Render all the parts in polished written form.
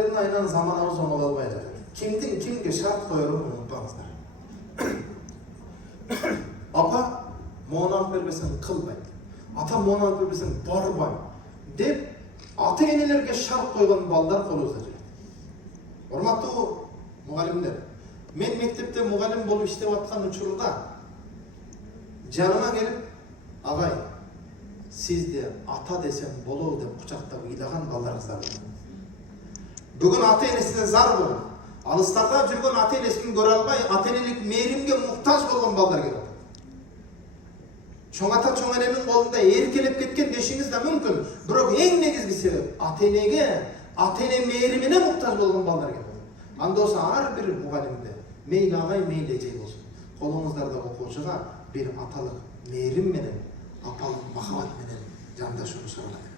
mugallimlerin aynen zamanımız onu almayacak. Kimden kimge şart koyarım unutmamızlar. Apa muğanak vermesen kılbay. Ata muğanak vermesen barbay. Dep ata enelerge şart koygan ballar kolu uzayacak. Hormatlı o mugallimler. Men mektepte mugallim bolup iştep atkan uçurda canıma gelip agay siz de ata desem bolu dep kucakta uylagan ballarınızlar. Bugün ata enesinden zar bolun. Alıstarda жүрген ата енесін көре албай, ата енелік мейірімге мұқтаж болған балдар келіп. Чоң ата чоң ененің қолында еркелеп кеткен дешіңіз де мүмкін. Бірақ ең негізгі себеп ата енеге, ата ене мейіріміне мұқтаж болған балдар келіп. Анда осы ар бір мұғалімде мейлі ағай мейлі ежей болсын. Қолыңыздарда оқушыға бір аталық мейірім менен, апалық махаббат менен жандашуыны сұрайды.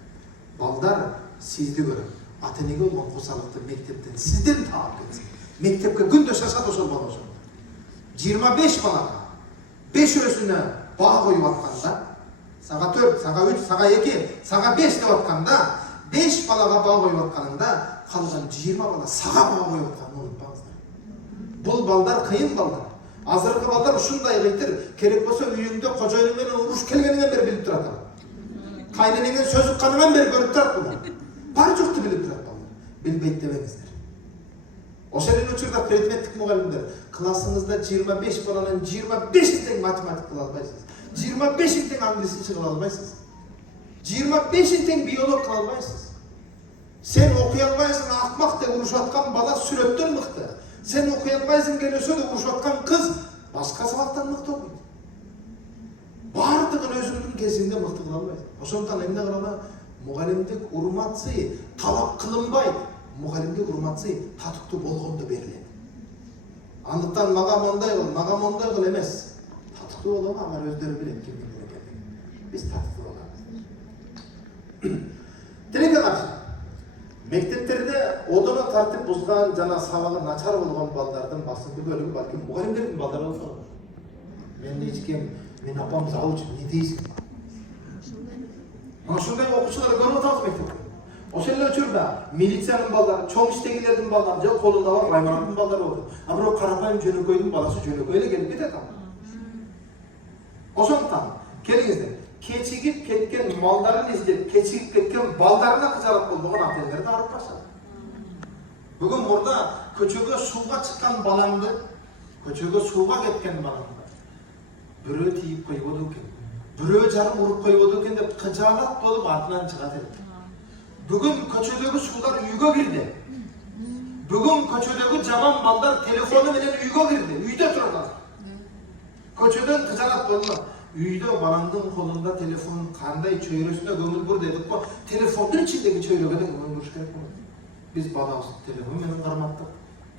Балдар сізді көріп, ата енеге olan қосалықты мектептен сізден тауып кетсін. Мектепке күнде шашады осыл бала осыл. 25 балаға 5 өсіне баға қойып атқанда, саға 4, саға 3, саға 2, саға 5 деп атқанда, 5 балаға баға қойып атқанында, қалған 20 бала саға баға қойып атқанын ұмытпаңыздар. Бұл балдар қиын балдар. Азырғы балдар ұшындай елейтір, керек болса үйіңде қожайынымен ұрыш келгенінен бері біліп тұрады. Қайненеген сөз ұққанымен бері көріп тұрады бұлар. Бар жоқты біліп тұрады балдар. Білбейді демеңіздер. Ошелен учурда предметтік мұғалімдер, классыңызда 25 баланың 25-ін тең математик қыла албайсыз. 25-ін тең англисін шығыла албайсыз. 25-ін тең биолог қыла албайсыз. Сен оқи албайсың, ақмақ деп ұрышатқан бала сүреттен мықты. Сен оқи албайсың, келесе де ұрышатқан қыз басқа сабақтан мықты оқиды. Бардығын өзіңдің кезіңде мықты қыла албайсың. Ошондықтан эмне кылалы? Мұғалімдік урматсы талап қылынбайды. Мұғалімдік урматсы татықты болғанды беріледі. Андықтан маған ондай қыл емес. Татықты болған ағар өздері біледі кімден екенін. Біз татықты боламыз. Телеке қаршы. Мектептерде оданы тартып бұзған жана сабағы начар болған балдардың басымды бөлігі балким мұғалімдердің балдары болса. Мен ешкем, мен апам зауыч, не дейсің? Ошондай окуучулар көрүп атабыз мектепте. Ошол учурда милицияның балдары, чоң иштегилердин балдары, же колунда бар баймараттын балдары болду. А бирок карапайым жөнөкөйдүн баласы жөнөкөй эле келип кетет ал. Ошондуктан келиңиздер, кечигип кеткен малдарын издеп, кечигип кеткен балдарына кыжалат болбогон ата-энелерди арып башат. Бүгүн мурда көчөгө сууга чыккан баламды, көчөгө сууга кеткен баламды бирөө тийип койбоду экен. Бирөө жарым уруп койбоду экен деп кыжалат болуп артынан чыгат эле. Бүгін көчөдөгү суулар үйгө кирди. Бүгін көчөдөгү жаман балдар телефону менен үйгө кирди. Үйдө турат. Көчөдөн кыжалат болду. Үйдө балаңдын колунда телефон кандай чөйрөсүнө көңүл бур дедик го. Телефондун ичиндеги чөйрөгө да көңүл буруш керек болот. Биз балабызды телефон менен карматтык.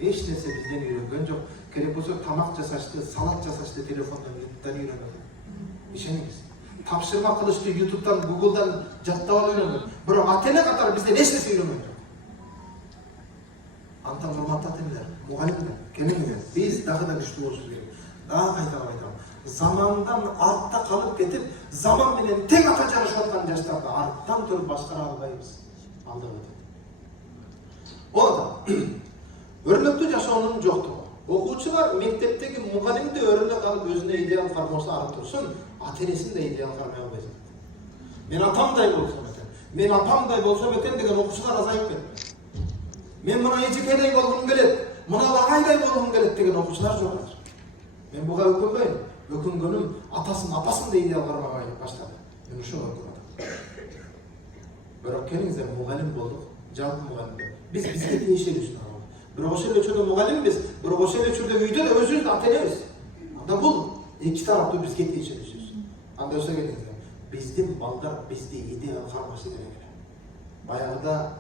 Эч нерсе бизден үйрөнгөн жок. Керек болсо тамак жасашты, салат жасашты телефондон үйрөнөт. Ишениңиз. Тапшырма кылышты YouTube'дан, Google'дан жаттап алып үйрөнгөн. Бирок ата-эне катары бизден эч нерсе үйрөнбөйт. Антан урматтуу ата-энелер, мугалимдер, келиңиздер. Биз дагы да күчтүү болушубуз керек. Дагы кайталап айтам. Замандан артта калып кетип, заман менен тең ата жарышып аткан жаштарды арттан туруп башкара албайбыз. Алдап өтөт. Ошондо өрнөктүү жашоонун жоктугу. Окуучулар мектептеги мугалимди өрнөк алып өзүнө идеал кармоосун арып турсун, ата-энесин да идеал кармай албайсың. Мен атамдай болсом экен, мен апамдай болсом экен деген окуучулар азайып кетти. Мен мына эжекедей болгум келет, мына агайдай болгум келет деген окуучулар жок. Мен буга өкүнбөйм. Өкүнгөнүм атасын, апасын да идеал кармабай баштады. Мен ошол өкүнөм. Бирок келиңиздер, мугалим болдук, жалпы мугалимдер. Биз бизге тиешелүүсүн алабыз. Бирок ошол учурда мугалимбиз, бирок ошол учурда үйдө да өзүбүз ата-энебиз. Анда бул эки тараптуу бизге тиешелүүсүз. Анда ошо келиңиздер. Биздин балдар бизди идеал кармашы керек. Баягыда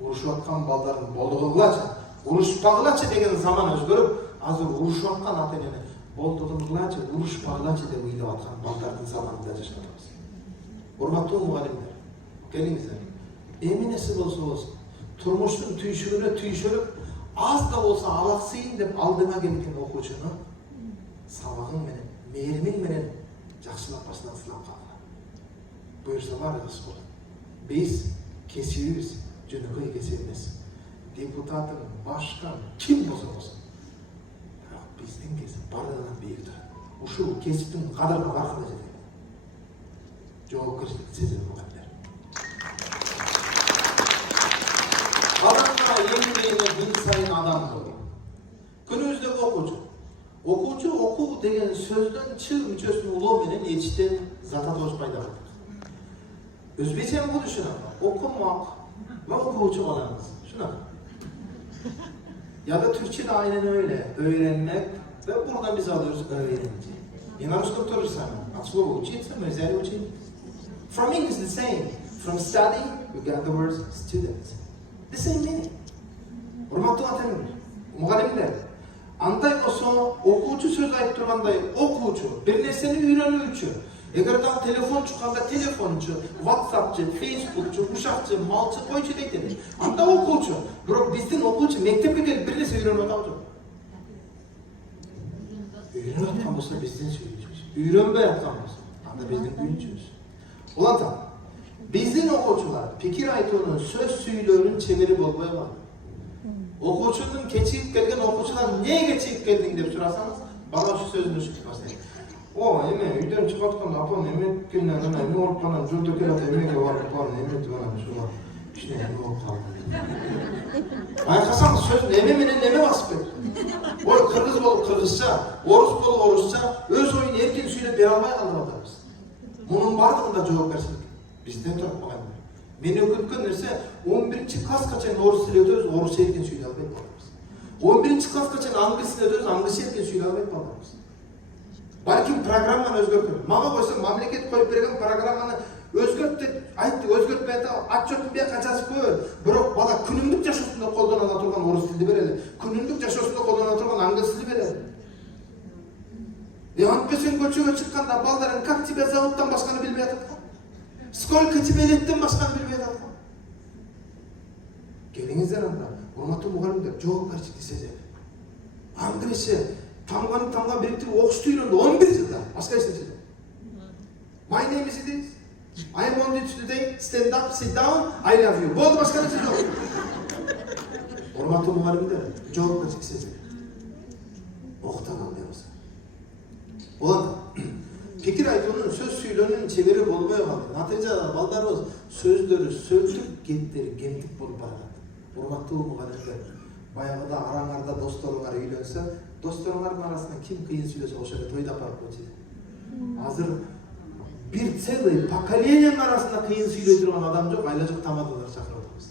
урушуп аткан балдарын болдугугулачы, урушпагылачы деген заман өзгөрүп, азыр урушуп аткан ата-энени болдугугулачы, урушпагылачы деп ыйлап аткан балдардын заманында жашап атабыз. Урматтуу мугалимдер, келиңиздер. Эми нерсе болсо болсун, турмуштун түйшүгүнө түйшөлүп, аз да болсо алаксыйын деп алдыма келген окуучуну сабагың менен, мээримиң менен жакшылап башынан сынап калгыла. Буюрса баары жакшы болот. Биз кесибибиз жөнөкөй кесип эмес. депутатын, башкан, ким болсо болсун. Бирок биздин кесип бардыгынан бийик турат. Ушул кесиптин кадырына баркында жетет. Жоопкерчиликти сезем мугалимдер. Адамга эмгегине күн сайын адам болду. Күнүбүздөгү окуучу. Окуучу окуу деген сөздөн ч мүчөсүнүн улоо менен эчтен зататош пайда болду. Өзбекче bu düşünün. Okumak ve okuyucu olanımız. Şuna. Ya da Türkçe de aynen öyle. Öğrenmek ve buradan biz alıyoruz öğrenci. İnanış doktoru sana. Açılı учиться, но взяли учить. From English the same. From study, we got the words student. The same meaning. Урматтуу ата-энелер, мугалимдер. Андай болсо окуучу сөз айтып тургандай окуучу, бир нерсени үйрөнүүчү. Эгер да телефон чыкканда телефончу, WhatsAppчы, Facebookчу, ушакчы, малчы, койчу дейт. Анда окуучу. Бирок биздин окуучу мектепке келип бир нерсе үйрөнүп атабы жок. Үйрөнүп аткан болсо биздин сөйлөшүбүз. Үйрөнбөй аткан болсо анда биздин күйүнчүбүз. Улантам. Биздин окуучулар пикир айтуунун, сөз сүйлөөнүн чебери болбой калат. Окуучунун кечигип келген окуучулар эмне кечигип келдиң деп сурасаңыз, бала ушу сөзүн ишитип бастайт. О, эме үйдөн чыгып атканда апам эметкен ана эме болуп калган жолдо келат эмеге барып калган эметип анан ушуга кичине эме болуп калды. Байкасаң сөз эме менен эме басып кетти. Ой, кыргыз болуп кыргызча, орус болуп орусча өз оюн эркин сүйлөп бере албай калып атабыз. Мунун бардыгында жоопкерчилик бизден туруп калган. Мени өкүнткөн нерсе 11-класска чейин орус тили өтөбүз, орусча эркин сүйлөй албай калабыз. 11-класска чейин англис тили өтөбүз, англисче эркин сүйлөй албай калабыз. Балким программаны өзгөртүп, мага койсо мамлекет коюп берген программаны өзгөрт деп айтты, өзгөртпөй атып, отчетун бияка жазып кой. Бирок бала күнүмдүк жашоосунда колдоно турган орус тилди берели, күнүмдүк жашоосунда колдоно турган англис тилди берели. Антпесен көчөгө чыкканда балдарын как тебя зовуттан башканы билбей атат. Сколько тебе леттен башканы билбей атат. Келиңиздер анда, урматтуу мугалимдер, жоопкерчиликти сезет. Англисче тамга бириктирип окушту үйрөндү 11 жылда. Башка эч нерсе. My name is this. I want you today stand up, sit down. I love you. Болду, башка нерсе жок. Урматтуу мугалимдер, жоопкерчилик сезет. Окута калбай болсо. Олар пикир айтуунун, сөз сүйлөөнүн чебери болбой калды. Натыйжада балдарыбыз сөздөрү сөздүк, кеттери кемтик болуп барат. Урматтуу мугалимдер, баягыда араңарда досторуңар үйлөнсө, досторуңардын арасында ким кыйын сүйлөсө ошол эле тойдо апарып койчу. Азыр бир целый поколениянын арасында кыйын сүйлөй турган адам жок, айла жок тамадалар чакырып атабыз.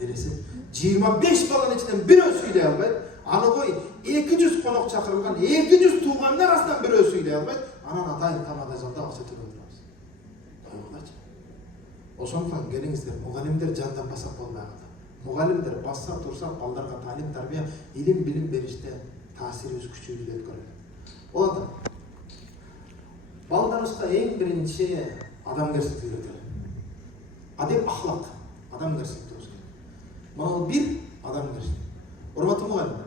Элесе 25 баланын ичинен бирөө сүйлөй албайт. Аны кой 200 конок чакырылган, 200 туугандын арасынан бирөө сүйлөй албайт. Анан атайын тамада залда акча төлөп турабыз. Койгулачы. Ошондуктан келиңиздер, мугалимдер жанданбасак болбой калат. Мугалимдер басса турсак балдарга таалим тарбия, илим билим бериште таасирибиз күчүлүү деп көрөт. Ошондо балдарыбызга эң биринчи адамгерчиликти үйрөтөлү. Адеп ахлак, адамгерчиликти үйрөтөлү. Мына бир адамгерчилик. Урматтуу мугалимдер,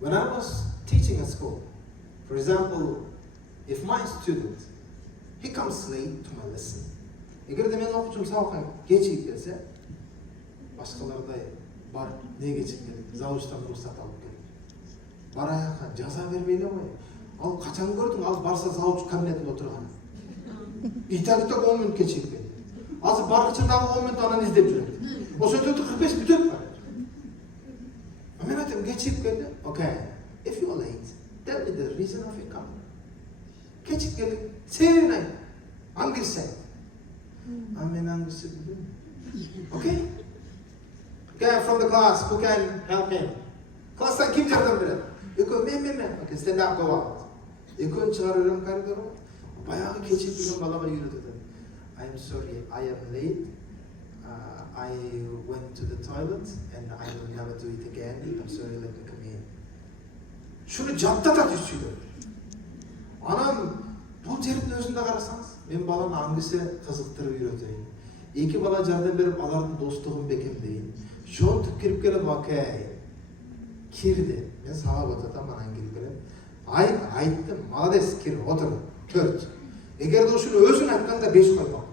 when I was teaching at school, for example, if my student he comes late to my lesson, эгер де менин окуучум сабакка кечигип келсе, башкалардай бар, не кечигип келди, завучтан уруксат алып келди. Бараяка жаза бербей эле кой. Ал качан көрдүң, ал барса завуч кабинетинде отурган. Итакта 10 мүнөт кечигип келди. Азыр баргыча дагы 10 мүнөт анан издеп жүрөт. Ошондо 45 бүтөт бар. Мен айтам, кечигип келди. Okay, if you are late, tell me the reason of your coming. Кечигип келди. Себебин айт. Англисче айт. Мен англисче билбейм. Okay? Okay, from the class, who can help him? Класстан ким жардам берет? Экөө мен. Okay, stand up, go out. Экөөнү чыгарып берем коридорго. Баягы кечигип келген балага үйрөтөт. I'm sorry, I am late. I went to the toilet and I will never do it again. I'm sorry, let me come in. Şunu жаттатат үстүнө. Анан бул жердин өзүндө карасаңыз, мен баланы англисче кызыктырып үйрөтөйүн. Эки бала жардам берип, алардын достугун бекемдейин. Шонтуп кирип келип, окей. Кирди. Мен сабак өтөтөм, анан кирип келем. Айттым, молодец, кир, отур, 4. Эгерде ушуну өзүң айтканда 5 койбок.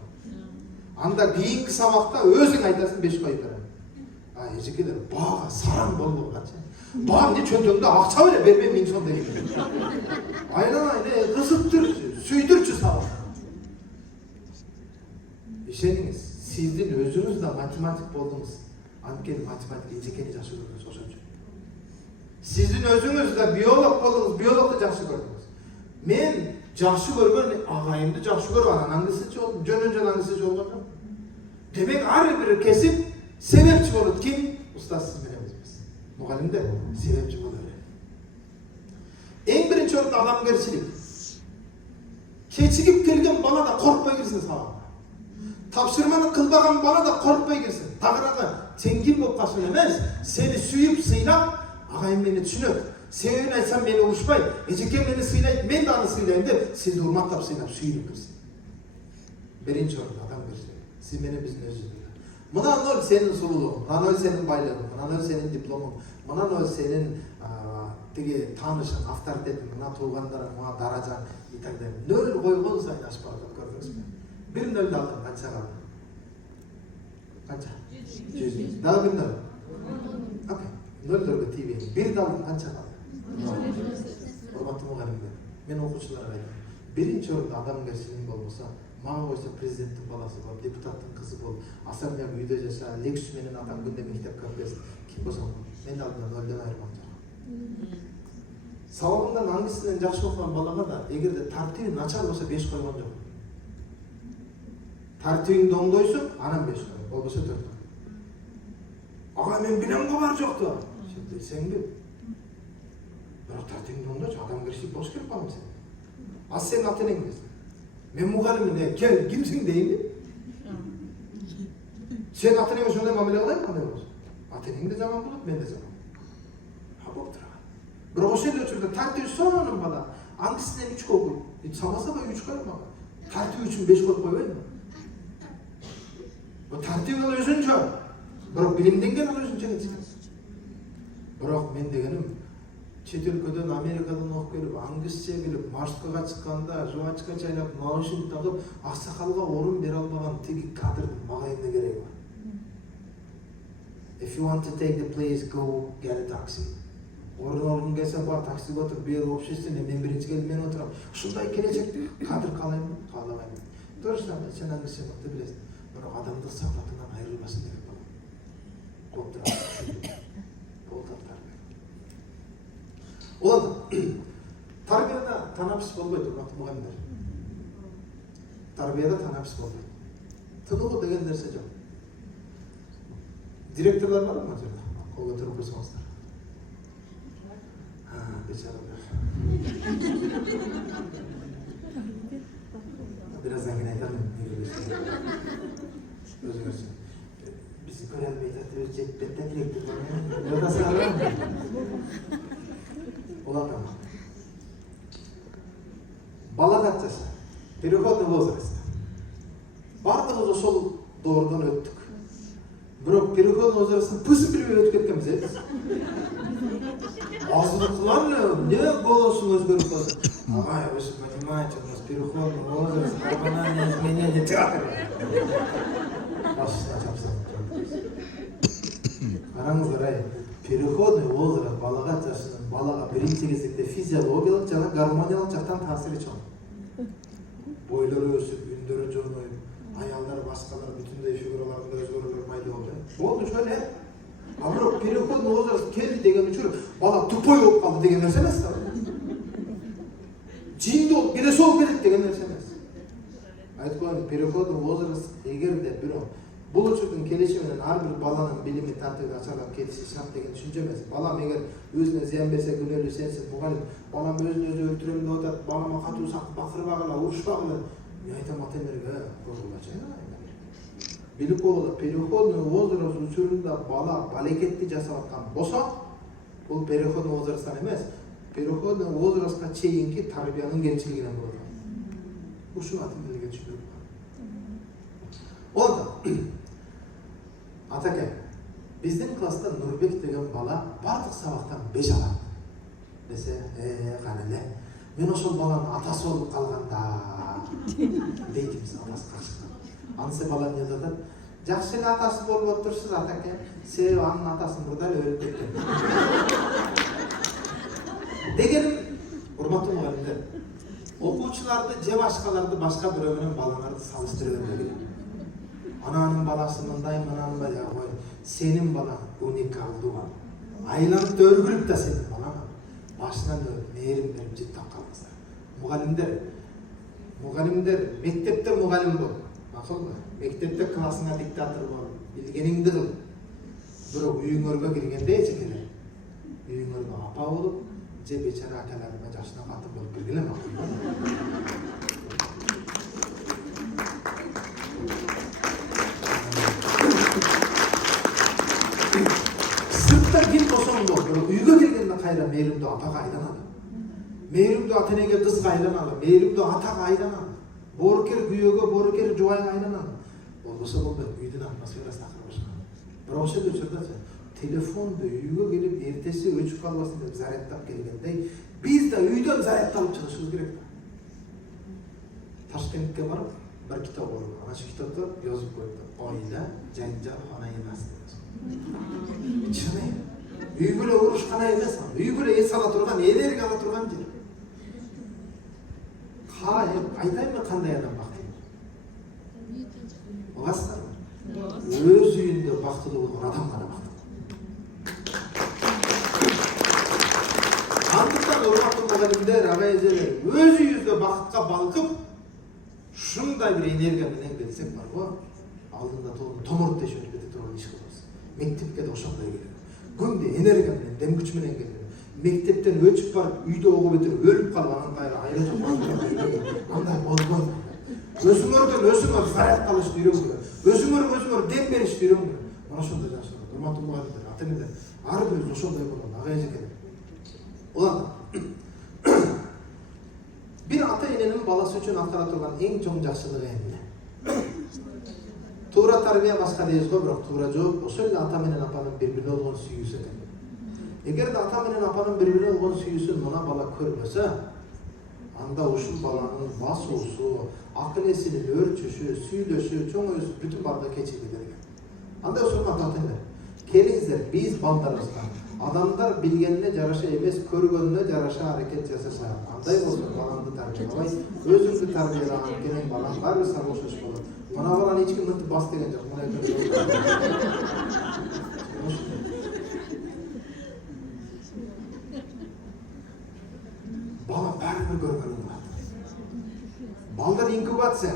Анда кийинки сабакта өзүң айтасың 5 коюп берем. эжекелер бага сараң болуп калчу. Баа эмне чөнтөңдө акча бербей 1000 сом деген. Айналайын, кызыктырчу, сүйдүрчү сабак. Ишениңиz, сиздин өзүңүз да математик болдуңуз. Анткени математик эжекени жакшы көрдүңүз ошон үчүн. Сиздин өзүңүз да биолог болдуңуз, биологду жакшы көрдүңүз. Мен жакшы көргөн агайымды жакшы көрүп, анан аңгысычы болдум, жөнөн аңгысычы болгон жок. Демек ар бир кесип себепчи болот. Ким? Устаз сиз менен биз. Мугалимдер себепчи болот. Эң биринчи орунда адамгерчилик. Кечигип келген бала да коркпой кирсин сабакка. Тапшырманы кылбаган бала да коркпой кирсин. Тагыраагы сен ким болуп калсың эмес, сени сүйүп сыйлап, агайым мени түшүнөт. Себебин айтсам мени урушпай, эжекем мени сыйлайт, мен да аны сыйлайм деп, сизди урматтап сыйлап сүйүнүп кирсин. Биринчи орунда адамгерчилик. Сиз менен биздин өзүбүз. Мына нөл сенин сулуулугуң, мына нөл сенин байлыгың, мына нөл сенин дипломуң, мына нөл сенин тиги таанышың, авторитетиң, мына туугандарың, мына даражаң и так далее. Нөл койгон сайын ашып барат, көрдүңүзбү? Бир нөлдү алдым, канча калды? Канча? 100. Дагы бир нөл. Окей. Нөлдөргө тийбейин. Бир алдым, канча калды? Урматтуу мугалимдер, мен окуучуларга айтам. Биринчи орунда адамгерчилик болбосо, мага койсо президенттин баласы болуп, депутаттын кызы болуп, асарняк үйдө жаша, лекс менен атам күндө мектепке алып келсин. Ким болсо мен алдымда нөлдөн айырмам жок. Сабагынан аңгысынан жакшы окуган балага да эгерде тартиби начар болсо 5 койгон жок. Тартибиңди оңдойсуң, анан 5 кой, болбосо 4 кой. Ага мен билемго бар жокту. Десеңби? Бирок тартибиңди оңдочу, адамгерчилик болуш керек балам сен. Аз сен ата-энең эмес. Мен мугалиммин, кел, кимсиң дейинби? Сен ата-энеңе ошондой мамиле кылайын, кандай болсо? Ата-энең да жаман болот, мен да жаман. Болуп турат. Бирок ошол эле учурда тартиби сонун бала, аңгысынан 3 кой койт. Самаса да 3 кой мага. Тартиби үчүн 5 коюп койбойбу? Бу тартибиң өзүнчө. Бирок билимденген өзүнчө кетсин. Бирок мен дегеним чет өлкөдөн Америкадан окуп келип, аңгысча билип, Марскага чыкканда, жубачка чайлап, наушник тагып, аксакалга орун бере албаган тиги кадрдын мага эмне кереги бар? If you want to take the place, go get a taxi. Орун келсе бар таксиге отуруп, бери общественный, мен биринчи келип мен отурам. Ушундай келечек кадр каалайм, каалабайм. То же самое, сен аңгысча мыкты билесиң. Бирок адамдык сапатынан айрылбасын деп балам. Болуп турат. Болуп турат. Олар тарбияда танапсыз болбойт, урматтуу мугалимдер. Тарбияда танапсыз болбойт. Тынуу деген нерсе жок. Директорлор бар мына жерде? Кол көтөрүп койсоңуздар. Бечаралар. Бираздан кийин айтам мен. Өзүңүз. Биз көрө албай жатып жетпет да директор. Жолдасыңар. Олардан балагат жаша, переходный возраст. Бардығыз ошол доордон өттүк. Бирок переходный возрасттын пысын билбей өтүп кеткенбиз, эмес? Азыркылар не голосун өзгөрүп калды. Агай, вы же понимаете, у нас переходный возраст, гормональное изменение театра. Башына чапсам. Караңыздар, ай. Переходный возраст балага жашынын балага биринчи кезекте физиологиялык жана гормониялык жактан таасири чоң. Бойлору өсүп, үндөрү жорноюп, аялдар башкалар бүтүндөй фигураларында өзгөрүүлөр пайда болду. Болду ошол эле. А бирок переходный возраст келди деген үчүн бала тупой болуп калды деген нерсе эмес да. Жинди болуп келе сол келет деген нерсе эмес. Айтып коеюн, переходный возраст эгерде бирок бул учурдун келиши менен ар бир баланын билими тартиби начарлап кетиши шарт деген түшүнчө эмес. Балам эгер өзүнө зыян берсе күнөөлүү сенсиң, мугалим. Балам өзүн өзү өлтүрөм деп атат, балама катуу сактап бакырбагыла, урушпагыла. Мен айтам ата-энелерге, козулачы. Билип койгула, переходный возраст учурунда бала балекетти жасап аткан болсо, бул переходный возрасттан эмес, переходный возрастка чейинки тарбиянын кемчилигинен болот. Ушуну ата-энелерге түшүндүрүп бар. Онда атаке, биздин класста Нурбек деген бала бардык сабактан 5 алат. Десе, кана эле. Мен ошол баланын атасы болуп калганда дейт биз атасы качкан. Анысы бала эмне жатат? Жакшы эле атасы болуп отурсуз атаке. Себеби анын атасы мурда эле өлүп кеткен. Дегеним, урматтуу мугалимдер, окуучуларды же башкаларды башка бирөө менен балаңарды салыштыра бербегиле. Ананын баласы мындай, мынанын баягы сенин балаң уникалдуу. Айланып өргүлүп да сенин балаң. Башынан мээрим берип жыттап калыңыздар. Мугалимдер, мектепте мугалим бол. Макулбу? Мектепте классыңа диктатор бол. Билгениңди кыл. Бирок үйүңөргө киргенде эчекеле. Үйүңөргө апа болуп, же бечара акаларыңа жашына катын болуп киргиле макул. Сыртта ким болсоң бол, бирок үйгө келгенде кайра мээримдүү апага айланалы. Мээримдүү ата-энеге кызга айланалы, мээримдүү атага айланалы. Боорукер күйөөгө, боорукер жубайга айланалы. Болбосо болбойт, үйдүн атмосферасына кыргызган. Бирок ошол учурда телефонду үйгө келип эртеси өчүп калбасын деп зарядтап келгендей, биз да үйдөн зарядталып чыгышыбыз керек. Ташкентке барып, bir kitap okudum. Ana şu kitapta yazıp koydu. Aile, cencal, ana yemez. Çene. Üygüle uğruş kana yemez. Üygüle et sala turgan, eleri kana turgan der. Aytayım mı kanday adam baktı? Oğazlar mı? Öz üyünde baktılı olan adam bana baktı. Andıktan urmaktın mugalimler, ağayeceler, öz yüzde bakıtka balkıp, şunday bir enerjiya menен келсек бар го, алдында томорт тешип кетип турган иш кылабыз. Мектепке да ошондой келет. Күндө энергия менен, дем күч менен келет. Мектептен өчүп барып, үйдө окуп өтүп өлүп калган кайра айрылып андай болбойт. Өзүңөрдөн өзүңөр заряд кылышты үйрөнгүлө. Өзүңөр дем беришти үйрөнгүлө. Мына ошондой жашоо. Урматтуу мугалимдер, ата-энелер, ар бирибиз ошондой болгон агайжы керек. Улан bir ata-enenin balası üçün atkara turgan en çoğun жақшылығы эмне? Tuğra tarbiya başka дейіз ғой, бірақ туğra жоқ. Ошол эле ата менен апанын бири-бирине болгон сүйүүсү экен. Эгерде ата менен апанын бири-бирине болгон сүйүүсүн мына бала көрбөсө, анда ушул баланын басуусу, акыл-эсинин өрчүшү, сүйлөшү, чоң өсүп бүтүн барды кечип кетер экен. Анда ошол ата-энелер, келиңиздер, биз балдарыбызга adamlar bilgenine жараша эмес, көргөнүнө жараша аракет жасашат. Андай болсо балаңды тарбиялабай, өзүңдү тарбиялаган кенен балаң баары сагышыш болот. Мына баланы эч ким мынтип бас деген жок. Бала баары бир көргөнүн бар. Балдар инкубация.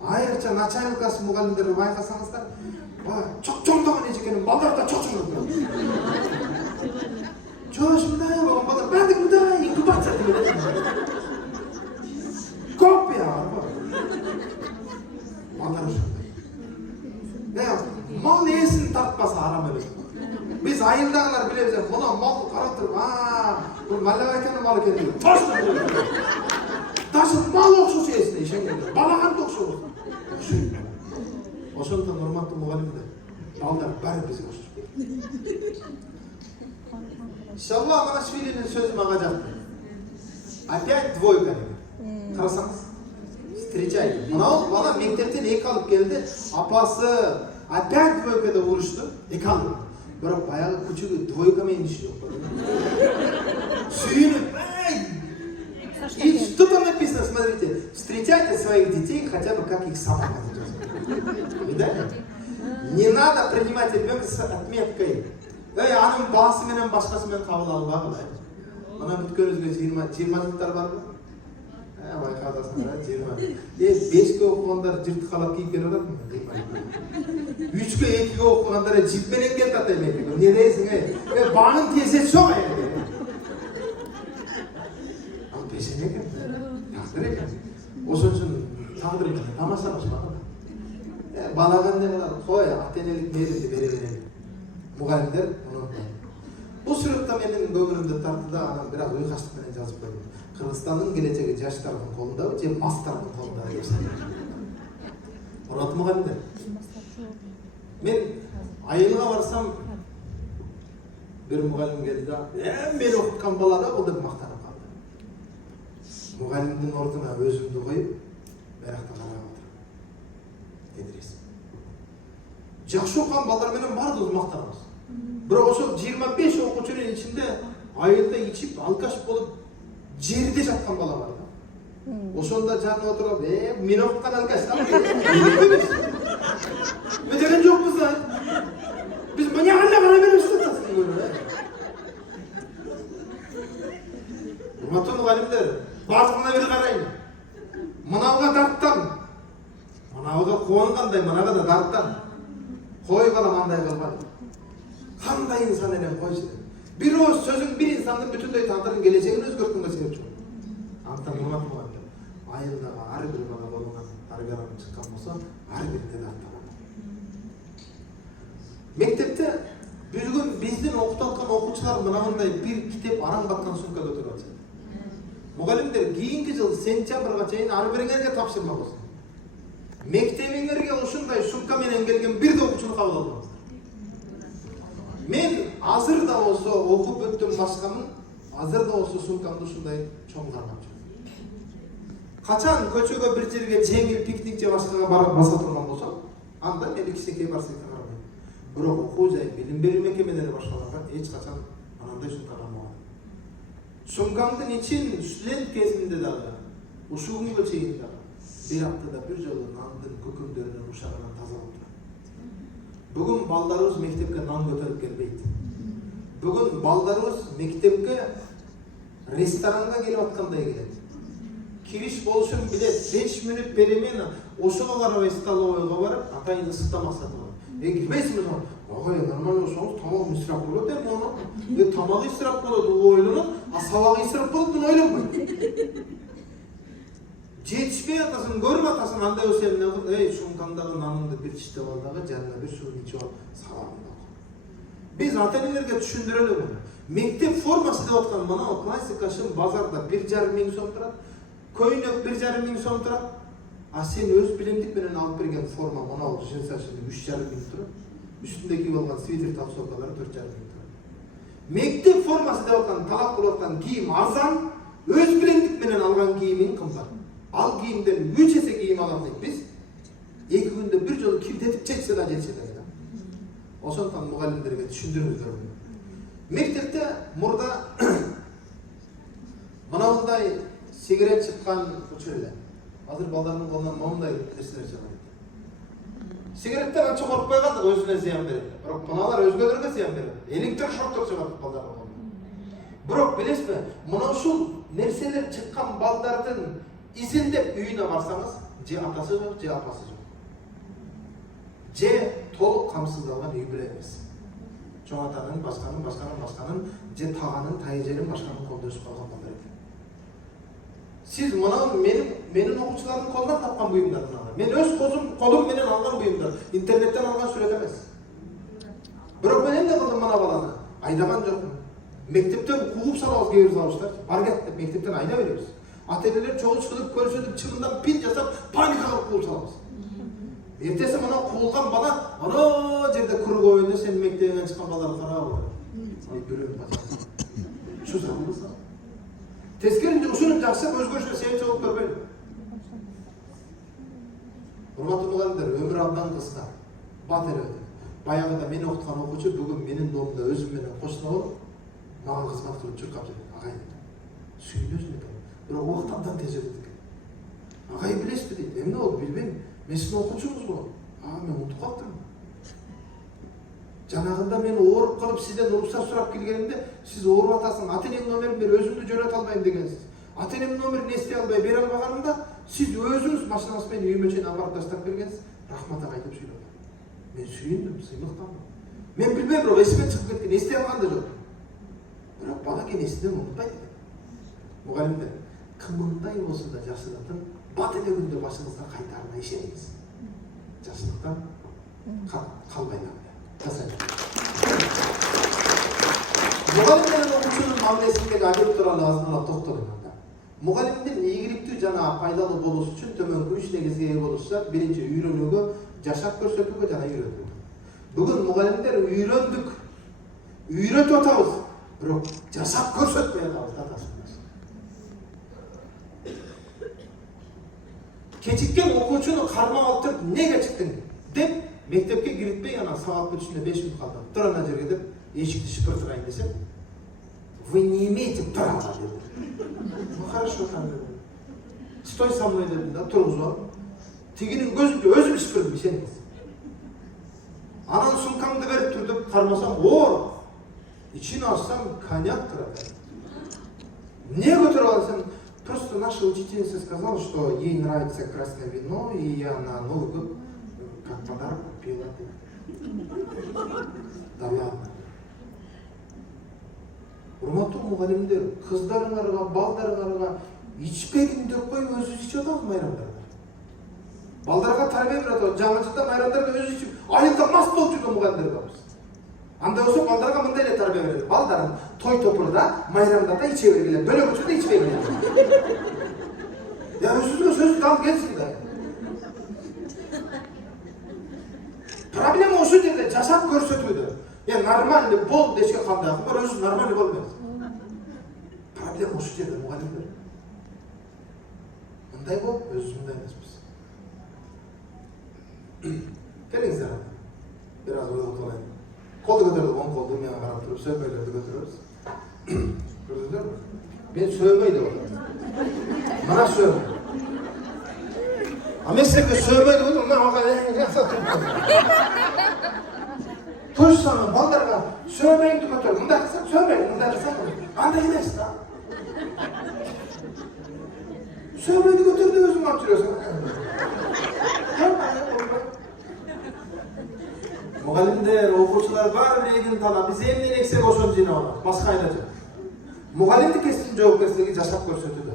Айрыкча начальник класс мугалимдерди байкасаңыздар, чоң-чоңдогон эжекенин балдар да чоң-чоң. Çoğuşumda yapalım, ben de burada inkubasyon diyorum. Kopya var bu. Mallar uçurdu. Ne yap? Mal neyesini tartması haram öyle. Biz ayındağlar bile bize, buna mal karatırım. Bu mallavayken malı kendini. Taşın mal okşusu yesine işe geliyor. Balagan da okşusu. Oşonda normatlı mugalimde. Mallar bari bizi okşusu. İnşallah Marashvili'nin sözü mağacak. Опять двойка. Қарасаңыз, встречайте. Мынау бала мектептен екі алып келді, апасы опять двойкада ұрышты, екі алып. Бірақ баяғы күчігі двойкамен іші жоқ. Сүйініп, и что там написано, смотрите, встречайте своих детей хотя бы как их собака. Видали? Не надо принимать ребенка с отметкой. Анын баласы менен башкасы менен кабыл албагыла. Мына бүткөнүзгө 20 жылдар барбы? Байкадасыңар, 20. 5ке окугандар жыртык калап кийип келип атат. 3ке 2ге окугандар жип менен келип атат эми. Не дейсиң? Бааңын тиесе чоң эми. Ал пешене экен. Тагдыр экен. Ошон үчүн тагдыр менен тамашалашпагыла. Балага эмне кылат? Кой, ата-энелик мээримди бере берели. Mugallimler unutmayın. Bu sürükte benim ömrümde tartıda anam biraz uykaçlık menен жазып koydum. Kırgızistan'ın geleceği жаштардын kolunda, же mastardын kolunda gösteriyor. Murat mugallimler. Men ayılığa varsam bir mugallim geldi. Ben okutkan balada o da maqtanıp kaldı. Mugallimdin ortuna özümdü koyup, merakta karab oturdu. Edris. Жакшы окуган балдар менен баардыгыбыз мактанабыз. Бирок ошол 25 окуучунун ичинде айылда ичип алкаш болуп жерде жаткан бала бар да. Ошондо жанына отуруп, мен окуткан алкаш да. Мен деген жокпуз да. Биз мына жака кара беребиз да. Урматтуу мугалимдер, бардыгына бир карайын. Мынауга дарттан. Мынауга кубангандай, мынага да дарттан. Кой балам андай кылбады. Кандай инсан элем койчу. Бир ооз сөзүң бир инсандын бүтүндөй тагдырын келечегин өзгөрткөнгө себепчи болот. Антан урматтуу мугалимдер, айылдагы ар бир бала болгон тарбиядан чыккан болсо, ар биринде дарттан. Мектепте бүгүн биздин окутуп аткан окуучулар мынагандай бир китеп араң баткан сумкада отуруп атышат. Мугалимдер, кийинки жыл сентябрга чейин ар бириңерге тапшырма болсун. Мектебиңерге ушундай сумка менен келген бир да окуучуну кабыл албаңыздар. Мен азыр да болсо окуп бүттүм башкамын, азыр да болсо сумкамды ушундай чоң кармап жүрөм. Качан көчөгө бир жерге жеңил пикник же башкага барып баса турган болсом, анда мен кичинекей барсыкка карабайм. Бирок окуу жай, билим берүү мекемелери башкаларга эч качан анандай сумка кармаган. Сумкамдын ичин студент кезимде дагы, ушул күнгө чейин дагы бир аптада бир жолу нандын көкөмдөрүнөн ушагынан тазалап турат. Бүгүн балдарыбыз мектепке нан көтөрүп келбейт. Бүгүн балдарыбыз мектепке ресторанга келип аткандай келет. Кириш болушун билет, 5 мүнөт перемена, ошого карабай столовойго барып, атайын ысык тамак сатып алат. Кирбейсизби соң? Агай, нормально болсоңуз тамак исрап болот эми ону. Тамак исрап болот, ойлонот, а сабак исрап болот, муну ойлонбойт. Жетишпей атасын, көрүп атасын, андай болсо эмне кыл? Сумкамдагы наныңды бир чиштеп ал дагы, жанына бир сууну ичип ал, сабагыңды оку. Биз ата-энелерге түшүндүрөлү муну. Мектеп формасы деп аткан мына классика шын базарда 1,5 миң сом турат, көйнөк 1,5 миң сом турат, а сен өз билимдик менен алып берген форма мына жинсашыны 3,5 миң турат, үстүндө кийип алган свитер толстовкалары 4,5 миң турат. Мектеп формасы деп аткан талап кылып аткан кийим арзан, өз билимдик менен алган кийимиң кымбат. Ал кийимден 3 эсе кийим алам дейт биз. 2 күндө бир жолу кирдетип жетсе да жетсе да. Ошондон мугалимдерге түшүндүрүңүздөр. Мектепте мурда мынандай сигарет чыккан учур эле. Азыр балдардын колунан моундай нерселер чыгат. Сигареттен анча коркпой калдык, өзүнө зыян берет. Бирок мыналар өзгөлөргө зыян берет. Электрошоктор чыгат балдардын колунан. Бирок билесизби, мына ушул нерселер чыккан балдардын изилдеп үйүнө барсаңыз, же атасы жок, же апасы жок. Же толук камсыздалган үй бүлө эмес. Чоң атанын, башканын, же таганын, тайжерин башканын колдо өсүп калган балдар экен. Сиз мына менин окуучулардын колунан тапкан буюмдар мына. Мен өз колум менен алган буюмдар, интернеттен алган сүрөт эмес. Бирок мен эмне кылдым мына баланы? Айдаган жокмун. Мектептен кууп салабыз кээ бир завучтар. Бар кет деп мектептен айда беребиз. Ата-энелер чогулуп көрсөтүп, чынынан пил жасап, паника кылып кууп салабыз. Эртеси мына куулган бала, ана жерде круговойдо сен мектебиңен чыккан баланы карап алып. Ай бирөө бача. Шу заманбыз. Тескеринче ушунун жакшы өзгөрүшүнө себепчи болуп көрбөйлү. Урматтуу мугалимдер, өмүр абдан кыска. Бат эле өтөт. Баягыда мен окуткан окуучу бүгүн менин номумда өзүм менен кошуна болуп, мага кызмат кылып чуркап жүрөт. Агай, сүйүнөсүң экен. Бирок убакыт абдан тез өтөт экен. Агай билесизби дейт. Эмне болду билбейм. Мен сиздин окуучуңузбу? Мен унутуп калыптырмын. Жанагында мен ооруп калып сизден уруксат сурап келгенимде, сиз ооруп атасың, ата-энеңдин номерин бер, өзүмдү жөнөтө албайм дегенсиз. Ата-энемдин номерин эстей албай бере албаганымда, сиз өзүңүз машинаңыз менен үйүмө чейин алып барып таштап бергенсиз. Рахмат ага айтып сүйлөдүм. Мен сүйүндүм, сыймыктандым. Мен билбейм, бирок эсимен чыгып кеткен, эстей алган да жок. Бирок бала экен эсинен унутпайт экен. Мугалимдер, кымындай болсо да жашыратын бат эле күндө башыңызга кайтарына ишениңиз. Жашылыктан калбайын. Мугалимдердин окуучунун мамилесиндеги адеп тууралуу азыр токтолойм. Мугалимдин ийгиликтүү жана пайдалуу болушу үчүн төмөнкү 3 негизге ээ болушу шарт. Биринчи, үйрөнүүгө, жашап көрсөтүүгө жана үйрөтүүгө. Бүгүн мугалимдер үйрөндүк, үйрөтүп атабыз, бирок жашап көрсөтпөй атабыз. Кечиккен окуучуну кармап алып туруп, неге чыктың деп Мектепке киритпей ана сабак бүтүшүнө 5 мүнөт калды. Тур ана жерге деп эшикти шыпыртырайын десем, вы не имеете права dedi. Ну хорошо там. Стой со мной dedim da turguzуп алып. Тигинин көзүнчө өзүм шыпырдым ишенеңиз. Анан сумкамды берип тур деп кармасам, оор. İçini açsam коньяк турат. Не көтөрүп алсам, просто наша учительница сказала, что ей нравится красное вино, и я на Новый год как подарок купила. Да ладно. Урматтуу мугалимдер, кыздарыңарга, балдарыңарга ичпегин деп кой, өзүбүз ичип атабыз майрамдарда. Балдарга тарбия берип атабыз. Жаңы жылда майрамдарда өзү ичип, айылда мас болуп жүргөн мугалимдер барбыз. Анда болсо балдарга мындай эле тарбия берет. Балдарым той топурда, майрамдарда иче бергиле, бөлөк учурда ичпей бергиле. Я өзүбүзгө сөз дам келсин да. Проблема ошол жерде жашап көрсөтүүдө. Я нормальный бол дешке кандай акыл бар, өзү нормальный болбойт. Проблема ошол жерде мугалимдер. Мындай болуп, өзүбүз мындай эмеспиз. Келиңиздер. Бир аз ойлоп алайын. Колду көтөрдүк, оң колду мага карап туруп, сөймөйлөрдү көтөрөбүз. Көрдүңүздөрбү? Мен сөймөй деп атам. Мына сөймөй. А мен силерге сөймөй деп атам, мен ага Точно балдарга сөймөйүңдү көтөр. Мындай кылсаң сөймөйүң, мындай кылсаң андай эмес да. Сөймөйдү көтөрдү өзүң алып жүрөсүң. Mugallimler, okuvchilar bari egin talab, biz emne eksek oşonu jina olamiz, başka ayla jok. Mugallimdin kesibin жоопкерчилиги жашап көрсөтүүдө.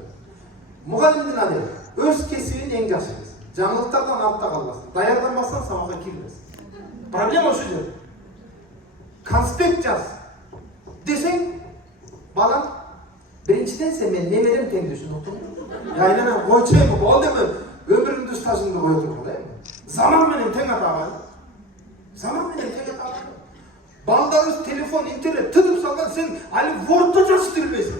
Mugallimdin адеби өз кесибин эң жакшы билсин. Жаңылыктардан артта калбасын. Даярданбастан сабакка кирбесин. Проблема ошол жер. Конспект жаз десең, балам, биринчиден сен мен немерем теңдешин уктуңбу? Айлана койчойбу, болду эми өмүрүңдү стажыңды кое тургула эми. Заман менен тең атабай. Zaman menен тең атабай. Балдарыбыз телефон, интернет тытып салган, сен али Word'да жазып билбейсиң.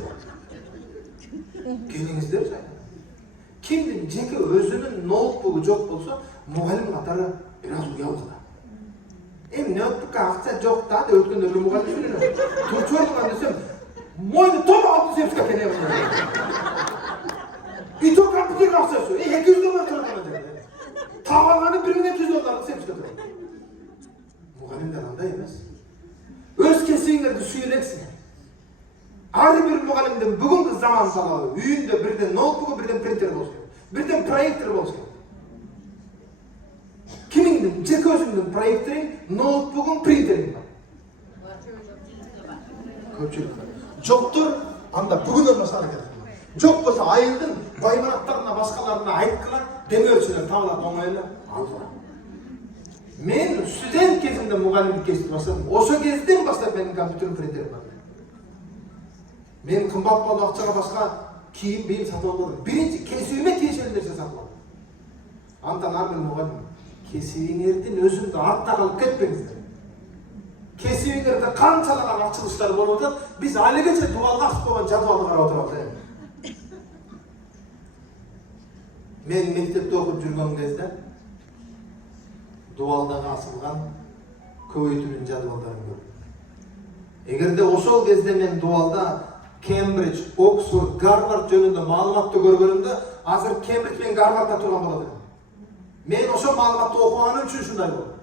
Келиңиздер жай. Кимдин жеке өзүнүн ноутбугу жок болсо, мугалим катары бир аз уялгыда. Эми ноутбукка акча жок да, деп өткөндөргө мугалим эле. Турчордуган десем, мойну тома алып сепске келем. И то компьютер акчасы, 200 доллар турган жерде. Табалганы $1200 сепске турат. Mugallimler андай эмес. Өз кесибиңерди сүйрөлексиңер. Ар бир мугалимдин бүгүнкү заман талабы үйүндө бирден ноутбугу, бирден принтер болуш керек. Бирден проектор болуш керек. Кимиңдин жеке өзүңдүн проекторуң, ноутбугуң, принтериң бар. Көпчүлүк. Жоктур, анда бүгүн өрмөс аракет кылыңар. Жок болсо айылдын баймараттарына, башкаларына айткыла, демөөлчүлөр табылат оңойло. Мен студент кезимде мугалимдик кесип баштадым. Ошо кезден баштап менин компьютерим, принтерим бар. Мен кымбат баалуу акчага башка кийим, бийим сатып албадым. Биринчи кесибиме тиешелүү нерсе сатып алдым. Антан ар бир мугалим, кесибиңердин өзүндө артта калып кетпеңиздер. Кесибиңерде канчалаган акчылыштар болуп атат, биз алигече дубалга асып койгон жадыбалды карап отурабыз. Мен мектепте окуп жүргөн кезде дуалдага асылган көбөйтүүнүн жадыбалдарын көрдүм. Эгерде ошол кезде мен дуалда Кембридж, Оксфорд, Гарвард жөнүндө маалыматты көргөнүмдө, азыр Кембридж менен Гарвардда турган болот элем. Мен ошол маалыматты окуганым үчүн ушундай болду.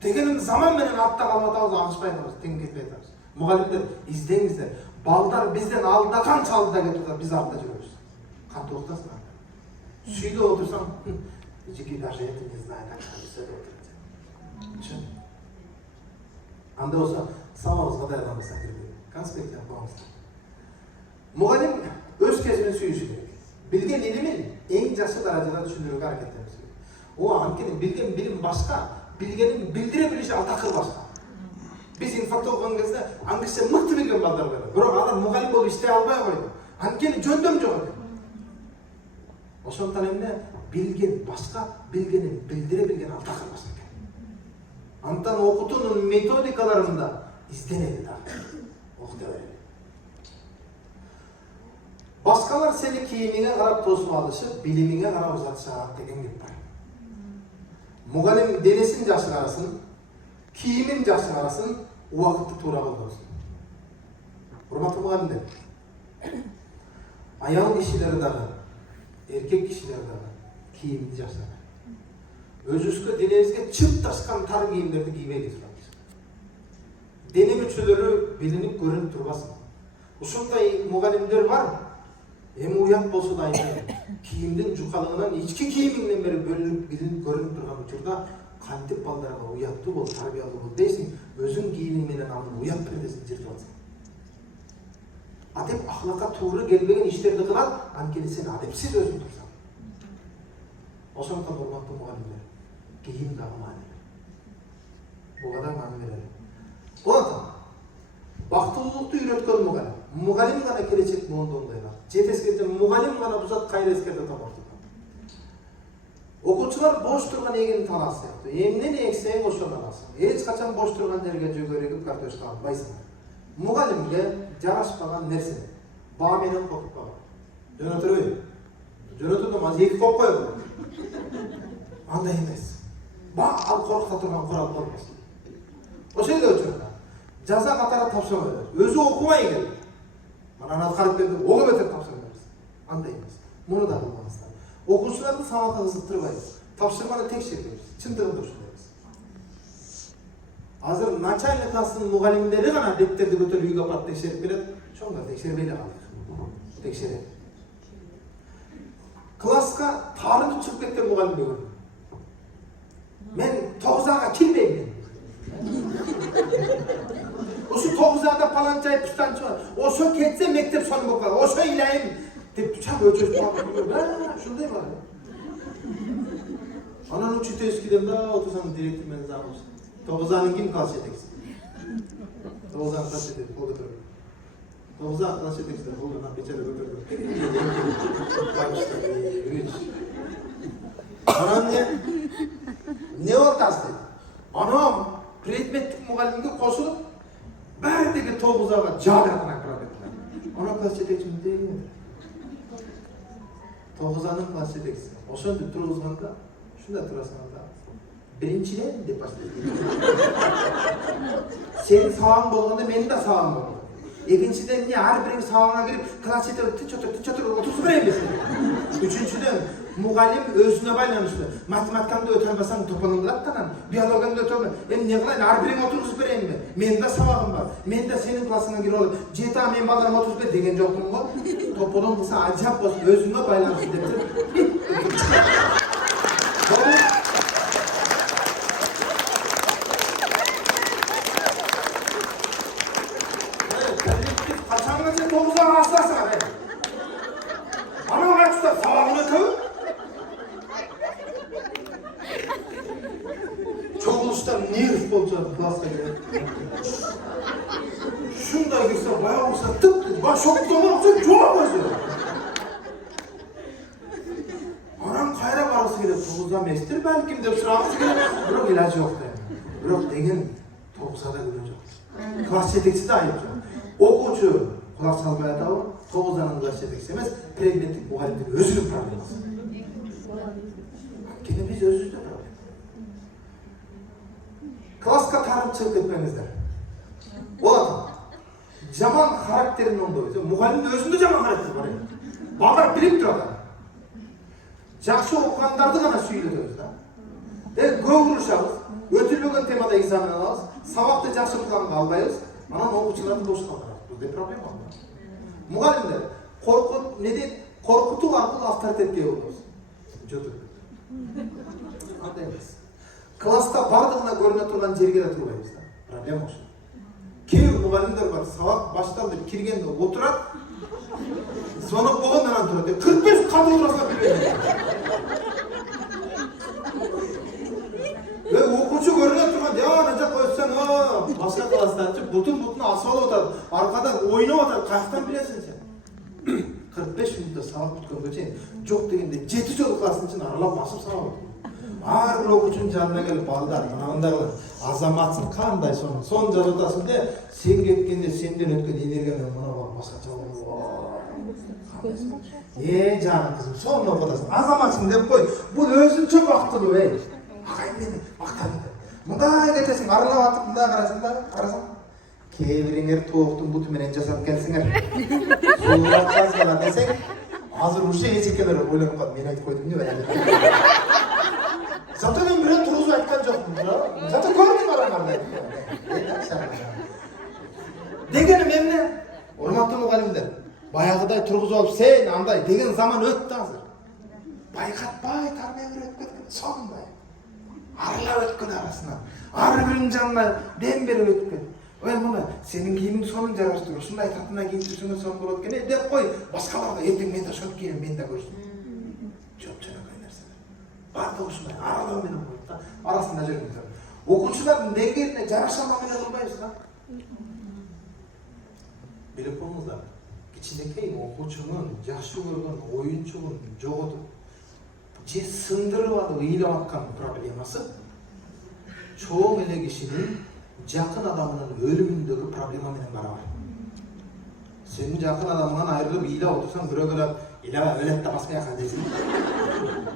Дегеним заман менен артта калып атабыз, агышпай атабыз, тең кетпей атабыз. Мугалимдер, издеңиздер. Балдар бизден алдыда канча алдыда кетип атат, биз артта жүрөбүз. Кантип окутасың? Сүйдө отурсаң, жеки даже это не знает, как все это. Анда болсо сабагыбызга даярданбасак керек. Конспект yapmamız. Mugallim өз кесибин сүйүшү керек. Билген илимин эң жакшы даражада түшүндүрүүгө аракеттенебиз. О, анткени билген билим башка, билгенин билдире билиши атакыр башка. Биз инфакта окуган кезде англисче мыкты билген балдар бар. Бирок алар мугалим болуп иштей албай койду. Анткени жөндөм жок экен. Ошондон эмне билген башка, билгенин билдире билген атакыр башка экен. Антан окутуунун методикаларында изденеди да. Окута берели. Башкалар сени кийимиңе карап тосуп алышып, билимиңе карап узатышат деген кеп бар. Mugalim denesini жақсы қарасын, киімін жақсы қарасын, уақытты тура қолдасын. Құрметті мұғалімдер, аял кишилер дағы, еркек кишилер дағы киімді жақсы қарасын. Өзіңізге денеңізге чыпташқан тар киімдерді кимейді сұраңыз. Дене мүшелері белініп көрініп тұрбасын. Ушундай мұғалімдер бар, эми уят болса да айтайын. Киімдің жұқалығынан ички киіміңнен бері бөлініп білініп көрініп тұрған учурда кантип балдарға уятты бол, тарбиялы бол дейсің, өзің киімің менен анын уят пердесин жыртып алсың. Адеп ахлакка тууру келбеген иштерди кылат, анткени сен адепсиз өзүң турсаң. Ошондуктан урматтуу мугалимдер, кийим дагы маанилүү. Буга да маани берели. Ошондуктан бактылуулукту үйрөткөн мугалим. Мугалим гана келечек моондондойган. Жетескенде мугалим гана бузат, кайра эскерде табактыр. Окуучулар бош турган эгин талаш сыяктуу. Эмнени эксең ошону аласың. Эч качан бош турган жерге жөгөрөгүп картошка албайсың. Мугалимге жарашпаган нерсе баа менен кокутпаган. Жөнөтөрбөйбү? Жөнөтөдүм, азыр эки коп коёбу. Андай эмес. Баа ал коркута турган курал болбос. Ошол учурда жаза катары тапшырма берет. Өзү окубай келди. Мана аткарып берди, ого бетер тапшырма берет. Андай эмес. Муну да кылмаңыздар. Окуучуларды сабакка кызыктырбайбыз. Тапшырманы текшербейбиз. Чындыгында ушундай эмес. Азыр начальник класстын мугалимдери гана дептерди көтөрүп үйгө апарып текшерип берет. Ошондо текшербей эле калдык. Текшерет. Класска тарынып чыгып кеткен мугалимди көрдүм. Мен 9ага кирбеймин. Ошо 9ада паланчай пустанчы бар. Ошо кетсе мектеп соны болуп калат. Ошо илайым деп чак өчөп калып. Ушундай бар. Анан учительскийден да отурсаң директор менен загылыш. 9анын ким класс жетекчиси? 9ан класс жетекчиси кол көтөрдү. 9ан класс жетекчиси колдон печати көтөрдү. Анан не ортасы? Анам предметтик мугалимге кошулуп бәрдеги 9ага жабыркана кырат эттилер. Анан класс жетекчимин дейм. 9анын класс жетекчиси. Ошондо тургузганда, ушундай турасыңар. Биринчиден деп баштайт. Сенин сабагың болгондо менин да сабагым болду. Экинчиден эмне ар бириң сабагыңа кирип класс жетекчи тичотур отурсуп берейин десең. Үчүнчүдөн мугалим өзүнө байланыштуу. Математикаңды өтө албасаң топонуңду аттанам, биологиямды өтө албасаң, эмне кылайын, ар бириң отургузуп берейинби? Менин да сабагым бар. Мен да сенин классыңа кирип алып, жета мен балдарым отургузуп бер деген жокмун го. Топонуң кылса ажап болсун, өзүңө байланыштуу деп туруп. Çoğuluştan nerf bolacak klassa gelip. Şunday girse, bayağı olsa tıp dedi. Bak şok zaman olsa çoğuk başlıyor. Anam kayra barısı gelip, 9'da mestir belkim de sırağısı gelip. Bırak ilacı yok da. Bırak degen 9'da gülüyor. Klas yeteksi de ayıp. Okuçu klas almaya da o, 9'danın klas yeteksi emez, predmetlik muhalifin özünün probleması. Gene biz özümüzde problem. Klaska tarım çıkıp etmengizler. O adam jaman karakterin onda. Muhalifin özünde jaman karakter var. Bağlar bilip durada. Жақсы оқығандарды ғана сөйлетеміз да. Көп ұрышамыз, өтілмеген темада экзамен алабыз, сабақты жақсы оқығанға албайбыз, анан оқушыларды бошқа қалдырабыз. Бұл проблема бар. Мұғалімдер қорқыту арқылы авторитетке болмыз. Жотыр. Андай емес. Класста бардығына көріне тұрған жерге де тұрбаймыз да. Проблема осы. Кейбір мұғалімдер бар, сабақ баштан деп кіргенде отырады, звонок болғандан ан тұрады. 45 қат отырасына білмейді. Оқушы көріне тұрған, ана жақ өтсең, басқа класстан бұтын асып алып отырады. Арқадан ойнап отырады, қаяқтан білесің сен? 45 минутта сабақ бүткенге шейін жоқ дегенде 7 жол класстың ішін аралап басып сабақ отыр. Әрбір оқушының жанына келіп балдар, мынағындағылар, азаматсың қандай соны жазатасың де, сен кеткенде сенден өткен энергиямен мына бар басқаша Көзім бақша. жаным қызым, соны оқытасың, азаматсың деп қой, бұл өзінше бақыттылық, Ағайын мені мақтанды. Мындай кетесің, аралап атып, мындай қарасың да, қарасаң. Кейбіреңер тоқтың бұтыменен жасап келсіңер. Суырап жазғала десең, азыр уже езекелер ойланып қалды. Мен айтып қойдым не бәрі. Зато мен бірін тұрғызу айтқан жоқпын. Зато көрдім араңарды. Дегенім емне? Урматтуу мұғалімдер, баяғыдай тұрғызып алып сен андай деген заман өтті азыр. Байқатпай тарбия беріп кеткен, сондай. Аралап өткен арасынан, ары бірінің жанына дем беріп өткен. Ой мұны, сенің киімің соның жарастыр, осындай татына киім түсіңе сон болады екен, деп қой, басқаларда ертең мен де шөп киемін, мен де көрсін. Жөп-жөнекей нәрселер. Барды осындай, аралауменен қойып та, арасында жүргендер. Оқушылардың деңгейіне жарашамаменен қылмайсыз, біліп қойыңыздар, кичинекей оқушының жақсы көрген ойыншығын жоғалтып, же сындырып алып ыйлап аткан проблемасы чоң эле кишинин жакын адамынын өлүмүндөгү проблема менен барабар. Сенин жакын адамыңан айрылып ыйлап отурсаң, бирөө келип ыйлап өлөт да басмай акан дейсиң.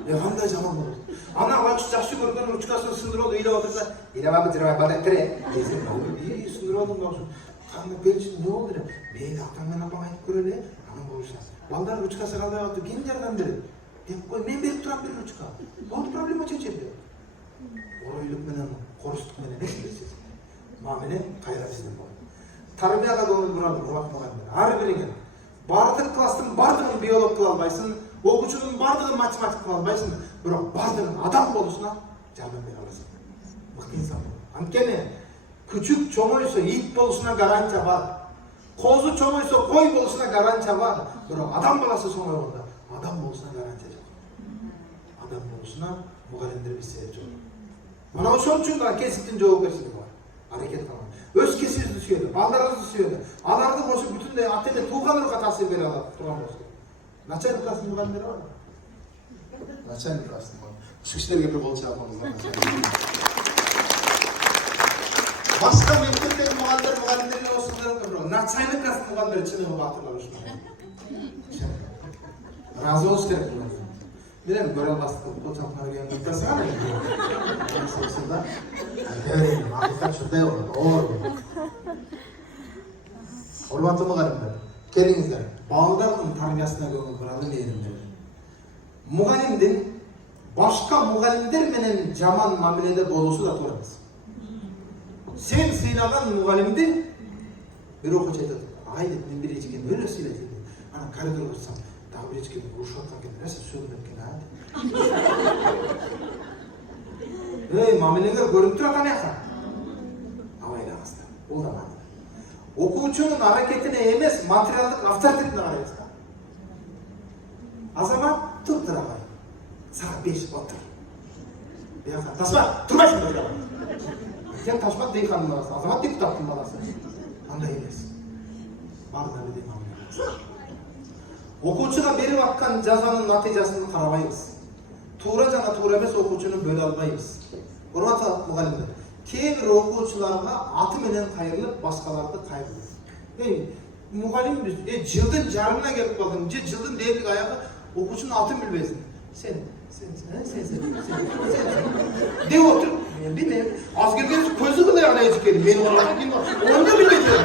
Кандай жаман болот. Ана жакшы көргөн ручкасын сындырып алып ыйлап отурса, ыйлабы жырабай бадеттире дейсиң. Сындырып алдым болсун. Кандай белчин не болду деп? Мен атаң менен апаң айтып көрөлү, анан болуша. Балдар ручкасы калбай калды, ким жардам берет? Деп кой, мен берип турам бир ручка. Болду, проблема чечилди. Оройлук менен, корустук менен эшлесиз. Мамиле кайра бизден болот. Тарбияга көңүл бурады, урматтуу. Ар бириңер бардык класстын бардыгын биолог кыла албайсың, окуучунун бардыгын математик кыла албайсың, бирок бардыгын адам болушуна жардам бере аласың. Мыкты инсан бол. Анткени küçük çoğuysa it boluşuna garantiya var. Kozu çoğuysa koy boluşuna garantiya var. Bırak adam balası sonra orada. Adam boluşuna garantiya yok. Adam boluşuna muğalimdir bir sebep yok. Bana o şun için de kesittin cevaplaşılığı var. Hareket falan. Öz kesizli söyledi. Baldarızlı söyledi. Anardı boşu bütün de atelle tuğanırka tasvir veri alalım. Tuğan boşu. Naçaylık aslında muğalimleri var mı? Naçaylık aslında var. Çıkışları gibi bolça yapmamız lazım. Başka memleketlerin muğalimlerine olsunlar mı? Naçaylık aslında muğalimleri için mi batırlar? Razı olsun gerek bunlar. Bilemiyorum, görev bastık, o çapları geldi. Nasıl var mı? Nasıl olsun da? Öğrenim, hakikat şurada yok. Doğru. Hormatlı muğalimler, kelinizler. Bağlıların tarbiyasına göğün kuralı neyindir? Muğalimdin başka muğalimler menen jaman mamilede boluşu da turamaz. Sen sıylagan muğalimdi bir okuç etedi. Aydetin bir içken öyle sıylatedi. Ana koridor olsam, daha bir içken uruşu atkan neyse söylemekten hadi. Hey, mamilenge görüntü tur atan yaka. Havayla hasta. O da mamile. Okuçunun hareketine emez, materyallık avtoritetine karayız. Azamat tut durabay. Saat 5 otur. Bir yaka, tasma, turma şimdi durabay. Sen taşmak değil kanun arası, azamat değil kutaktın balası. Anda emez. Bağda bir de mamile. Okuçuga berip atkan жазанын натыйжасын карабайбыз. Туура жана туура эмес окуучуну бөлө албайбыз. Урматтуу мугалимдер, кээ бир окуучуларга аты менен кайрылып, башкаларды кайрылат. Мугалимбиз, жылдын жарымына келип калдың, же жылдын дээрлик аягы окуучунун атын билбейсиң. Сен деп отуруп, мен билем. Аз келгенсиң көзү кылай ана эжикени, мен onu da билбейсиң.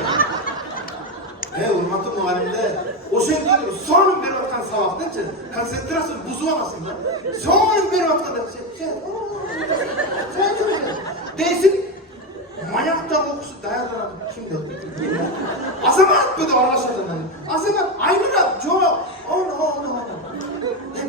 Урматтуу мугалимдер, ошондой сонун берип аткан сабактынчы концентрацияны бузуп аласың да. Сонун берип атканда дейсиң, маяктагы окушу даярданат ким деп. Азамат деп аралашат анан. Азамат айнура жок. Оны.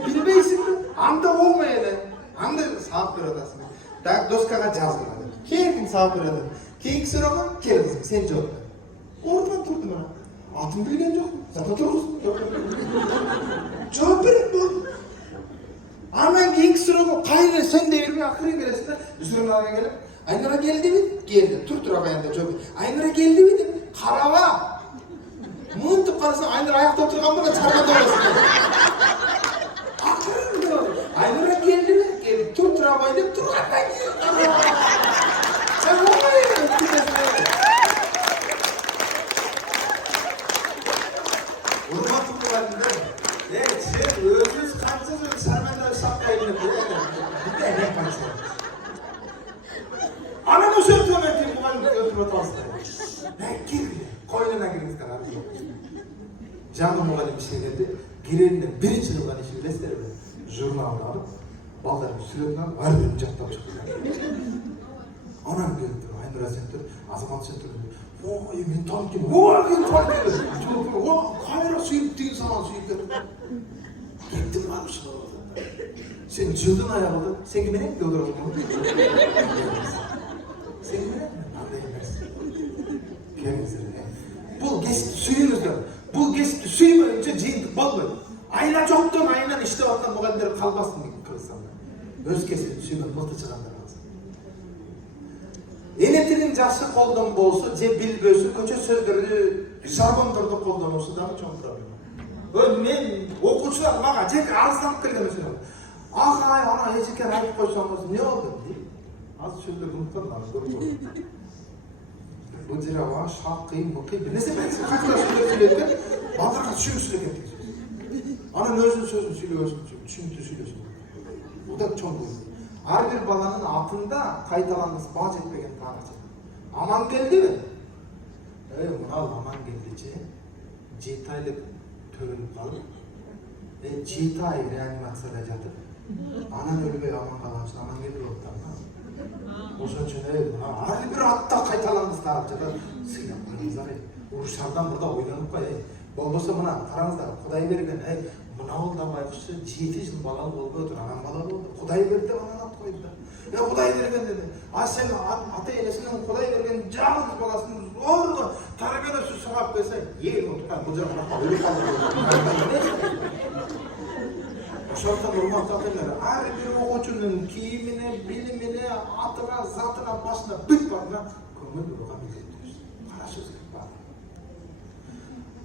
Билбейсиң да, анда болмой эле. Анда сабак берип атасың. Так доскага жазылат. Кийин сабак берет. Кийинки суроого келесиң, сен жооп бер. Ордунан турдум ана. Atın bilgen yok. Zaten turursun. Cevap verin bu. Anan ilk sırada kaydı sen devirme akırı gelirsin de üstüne gelip Aynur'a geldi mi? Geldi. Tur ayağında cevap. Aynur'a geldi mi? Karava. Mıntıp karısın Aynur ayakta oturgan mı da çarpanda olasın. Akırı diyor. Aynur'a geldi mi? Geldi. Tur ayağında tur ayağında. Sen olmayın. Urmatlı muğalimler, sen özünüz kaçsız sarmanda şapkayla bir de ne yaparsın? айтып атабыздар. Киргиле, койнуна кириңиздер ары. Жаңы мугалим ишке келди. Кирелинден биринчи кылган иши билесиздерби? Журналды алып, балдардын сүрөтүн алып, ар бирин жактап чыкты. Анан келди, Айнура сентер, Азамат сентер. Ой, мен танким. Ой, мен танким. Ой, кайра сүйүп тиги саман сүйүп деп. Кеттим барышып. Sen жылдын аягында сен менен де отырасың. Сен менен андай эмес. Келиңиздер. Бул кесипти сүйүңүздөр. Бул кесипти сүймөйүнчө жыйынтык болбойт. Айна жоктон айнан иштеп аткан мугалимдер калбасын Кыргызстанда. Өз кесипти сүйгөн мыкты чыгандар калсын. Эне тилин жакшы колдонбосо же билбөсө көчө сөздөрдү, жаргондорду колдонуусу дагы чоң проблема. Мен окуучулар мага жеке арызданып келген эмес. Ағай, ана ежекен айтып қойсаңыз, не oldu дейм. Аз сөйлеп ұмытқан, көріп. Бұл жер ава, шаққи, мұқи, бірнесе бәлсі қайтыда сөйлеп, балдарға түсініксіз екен деген сөз. Анан өзінің сөзін сөйлесін, түсінікті сөйлесін. Бұл да чоң бұл. Ар бір баланың атында қайталаңыз баж етпеген тарихы. Аман келді бе? Мынау аман келді же, 7 айлық төріліп қалып, 7 ай реанимацияда жатып, анан өлбөй аман калганчы аман келип атты. Ошон үчүн ар бир атта кайталаңыздар жада сыйлап коюңуздар. Урушардан мурда ойлонуп кой. Болбосо мына караңыздар, Кудай берген, мына да байкушу 7 жыл балалы болбой тур, анан бала болду. Кудай берди, анан ат койду да. Кудай берген деди. А сен ата энесинин Кудай берген жалгыз баласын зорго тарбиялап сыгап койсо, эл утка бул жакка өлүп калды. Ошондон урматтуу ата-энелер, ар бир окуучунун кийимине, билимине, атына, затына, башына бүт баарына көңүл бурууга милдеттүүбүз. Карашыбыз керек бар.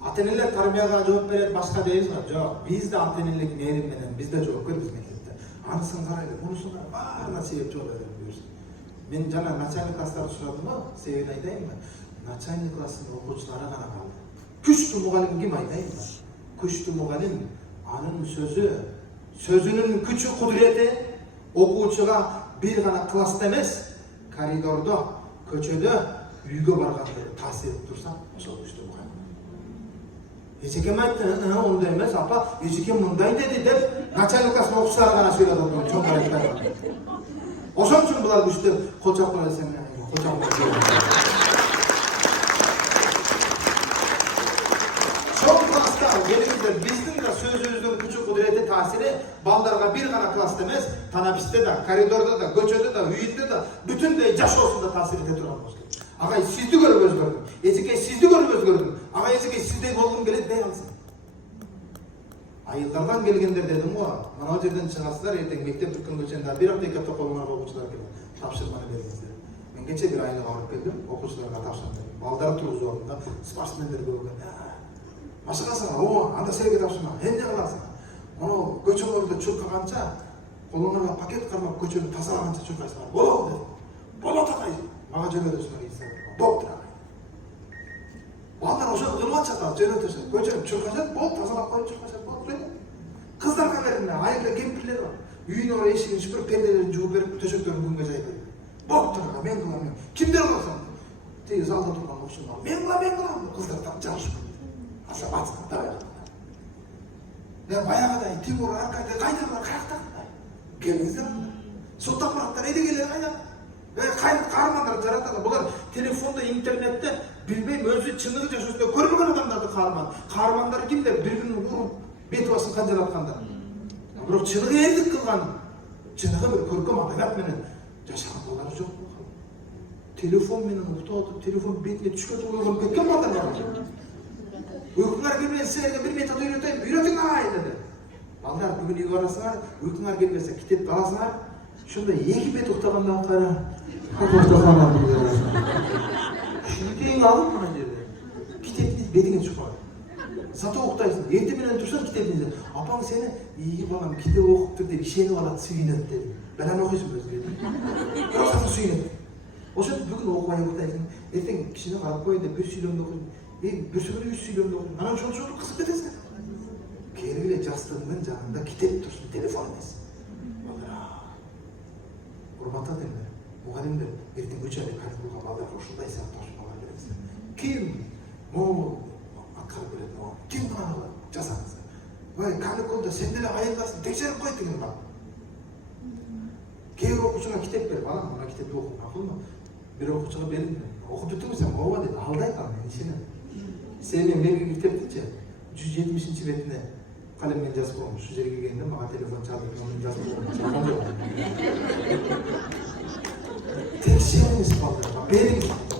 Ата-энелер тарбияга жооп берет, башка дейбизби? Жок. Биз да ата-энелик мээрим менен биз да жоопкербиз мектепте. Анысын карайлы, мунусун карайлы, баарына себеп жооп берет буюрса. Мен жана начальник класстарды сурадым го, себебин айтайынбы? Начальник класстын окуучулары гана калды. Күчтүү мугалим ким айтайынбы? Күчтүү мугалим анын сөзүнүн күчү кудурети окуучуга бир гана класста эмес, коридордо, көчөдө, үйгө барганда таасир этип турса, ошол күчтүү мугалим. Эжекем айтты, ондай эмес, апа, эжекем мындай деди деп, начальник класстын окуучулары гана сүйлөп атат, чоң айтпайт. Ошон үчүн булар күчтүү кол чапкыла десем, кол чапкыла. Gelingizler, bizdin de sözümüzün küçük kudreti tasiri baldarga bir gana klasta emez, tanapiste de, koridorda da, göçöde de, üyünde de, bütün de yaş olsun da tasir ete turan olsun. Ağay sizdi görüp özgördüm, ezikey sizdi görüp özgördüm, ağay ezikey sizde bolgum gelip dey alsın. Ayıllardan gelgenler dedim o, mana o yerden çıgasızlar, erten mektep türkün göçende bir hafta 2 hafta kolunlar okuçular geldi, tapşırmanı verdiğinizde. Ben geçe bir aylık ağırıp geldim, okuçularına tapşırdım. Baldara turuz orunda, sportsmenler görüp Машыгасыңа, анда серге тапшырма, эмне кыласың? Муну көчөлөрдө чуркаганча, колуңарга пакет кармап көчөнү тазалаганча чуркайсыңар. Болобу деп. Болот акай. Мага жөнөтөсүңөр ийсе. Болуптур акай. Балдар ошону кылып атышат, жөнөтөсүң. Көчөнү чуркашат, болуп тазалап коюп чуркашат, болуп койду. Кыздарга берме, айылда кемпирлер бар. Үйүнө барып эшигин чыпырып, перделерин жууп берип, төшөктөрүн күнгө жайып берип. Болуптур акай, мен кылам. Кимдер кылсын? Тиги залда турган окшондор. Мен кылам. Кыздар так жарышып. Аса батысына да баяғыдай Тимур аркада қайдағылар қаяқтағындай келіңіздер сот аппараттар еде келер қайда қаармандар жаратады бұлар телефонда интернетте білмеймін өзі шындығы жашосында көрмеген адамдарды қаармандар кімдер бір күні ұрып бет басын қанжыратқандар бірақ шындығы ерлік қылған шындығы бір көркем адабият менен жашаған балдар жоқ телефон менен ұйықтап отырып телефон бетіне түшкен ойланып кеткен балдар бар Uykunlar gelmese size bir metot öğreteyim, öğretin ağay dedi. Ballar bugün uyku arasınlar, uykunlar gelmese kitap kalasınlar. Şunda 2 bet uktağından kara, uktağından buluyor. Şimdi deyin alın mı dedi. Kitapınız bedine çıkar. Zaten okutaysın, ertemenen tursan kitabınızı. Apam seni, iyi balam kitap okuttur dedi, bir şeyini alat, suyunet dedi. Ben hani okuysun öz dedi. Ben zaten suyunet. O zaman bugün okumaya okutaysın. Erten kişinin kalıp koyun da bir süylümde okuyun. Bir sürü 3 süylümde okuyun. Anan çoluk kızıp edesin. Kerviyle jastığının canında kitap dursun, telefon edesin. Hurmatlı dinler. мұғалімдер ертең 3 айлық каникулға балдарға ушундай сабакташып ала бересиз. Ким могул аткарып берет, ким мынаны жасаңыз. Вай каникулда сен деле айылдасың, текшерип кой деген бар. Кээ бир окуучуга китеп берип, ана мына китепти окуп акылма. Бир окуучуга бердим, окуп бүтүңүз сен ооба дейт, алдайт аны мен ишенем. Сен мен китептичи 170 бетине калеммен жазып коюм. Шу жерге келгенде мага телефон чалып, мен жазып коюм. Текшериңиз балдар, бериңиз.